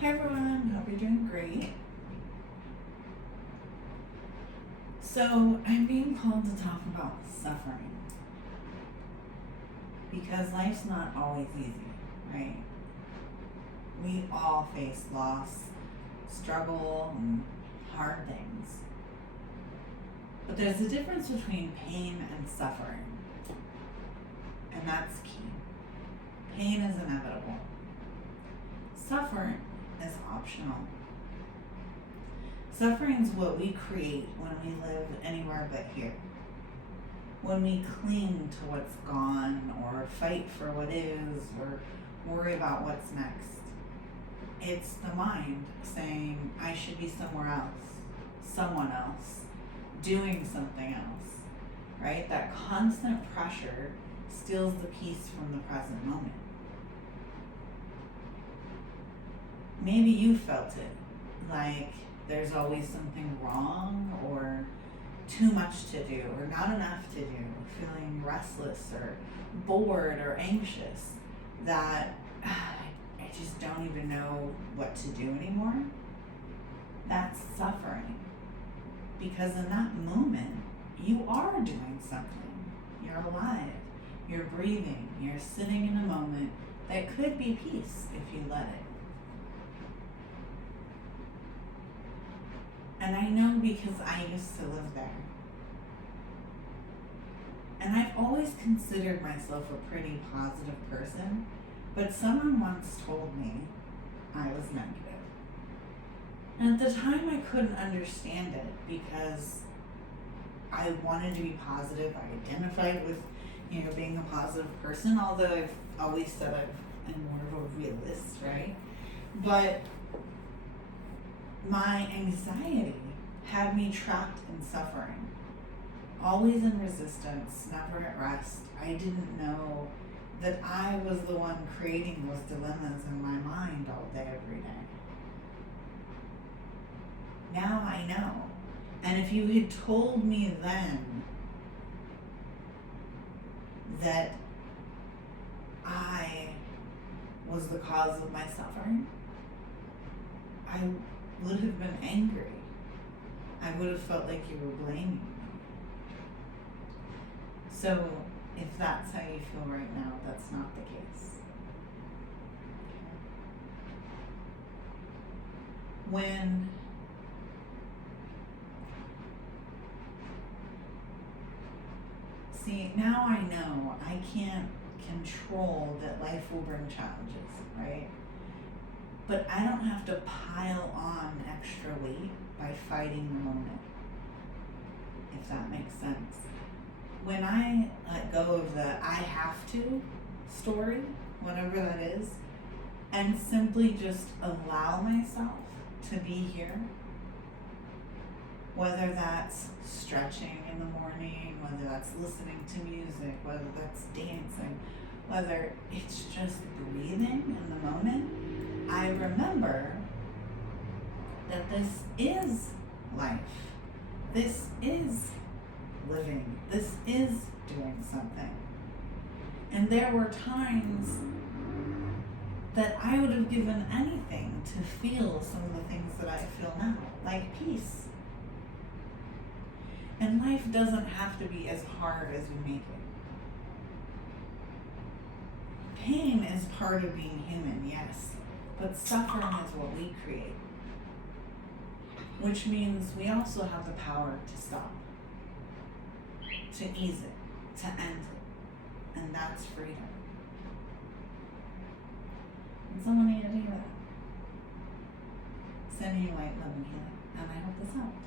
Hi everyone, hope you're doing great. So, I'm being called to talk about suffering because life's not always easy, right? We all face loss, struggle, and hard things. But there's a difference between pain and suffering, and that's key. Pain is inevitable. Suffering is optional. Suffering is what we create when we live anywhere but here. When we cling to what's gone, or fight for what is, or worry about what's next. It's the mind saying, I should be somewhere else, someone else, doing something else, right? That constant pressure steals the peace from the present moment. Maybe you felt it, like there's always something wrong or too much to do or not enough to do, feeling restless or bored or anxious, that I just don't even know what to do anymore. That's suffering. Because in that moment, you are doing something. You're alive. You're breathing. You're sitting in a moment that could be peace if you let it. And I know because I used to live there. And I've always considered myself a pretty positive person, but someone once told me I was negative. And at the time I couldn't understand it because I wanted to be positive. I identified with, being a positive person, although I've always said I'm more of a realist, right? But my anxiety had me trapped in suffering, always in resistance, never at rest. I didn't know that I was the one creating those dilemmas in my mind all day, every day. Now I know. And if you had told me then that I was the cause of my suffering, I would have been angry. I would have felt like you were blaming me. So if that's how you feel right now, that's not the case. Now I know I can't control that life will bring challenges, right? But I don't have to pile on extra weight by fighting the moment, if that makes sense. When I let go of the I have to story, whatever that is, and simply just allow myself to be here, whether that's stretching in the morning, whether that's listening to music, whether that's dancing, whether it's just breathing in the moment, I remember that this is life. This is living. This is doing something. And there were times that I would have given anything to feel some of the things that I feel now, like peace. And life doesn't have to be as hard as we make it. Pain is part of being human, yes, but suffering is what we create. Which means we also have the power to stop, to ease it, to end it, and that's freedom. And someone needed to hear that. Sending you light, love, and healing, and I hope this helped.